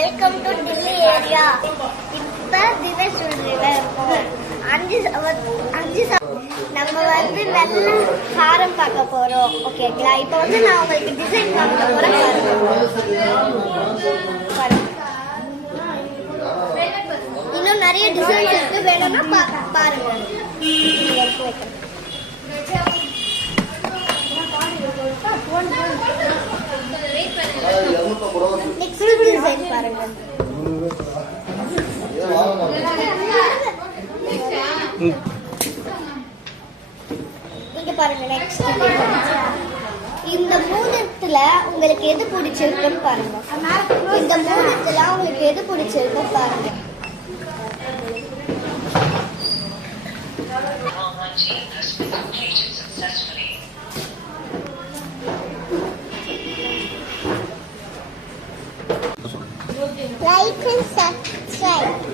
Welcome to Delhi area. இப்ப Divesh river நம்ம வந்து நல்ல ஹாரம் பார்க்க போறோம். ஓகேங்களா? இப்போ வந்து நான் உங்களுக்கு டிசைன் காமிக்க போறேன். இன்னும் நிறைய டிசைன்ஸ் இருக்கு, வேணும்னா பாருங்க. நெக்ஸ்ட் டிசைன் பாருங்க. இங்க பாருங்க. நெக்ஸ்ட் இந்த மூணுத்துல உங்களுக்கு எது பிடிச்சிருக்குன்னு பாருங்க. இந்த மூணுத்துல உங்களுக்கு எது பிடிச்சிருக்குன்னு பாருங்க. Like and subscribe.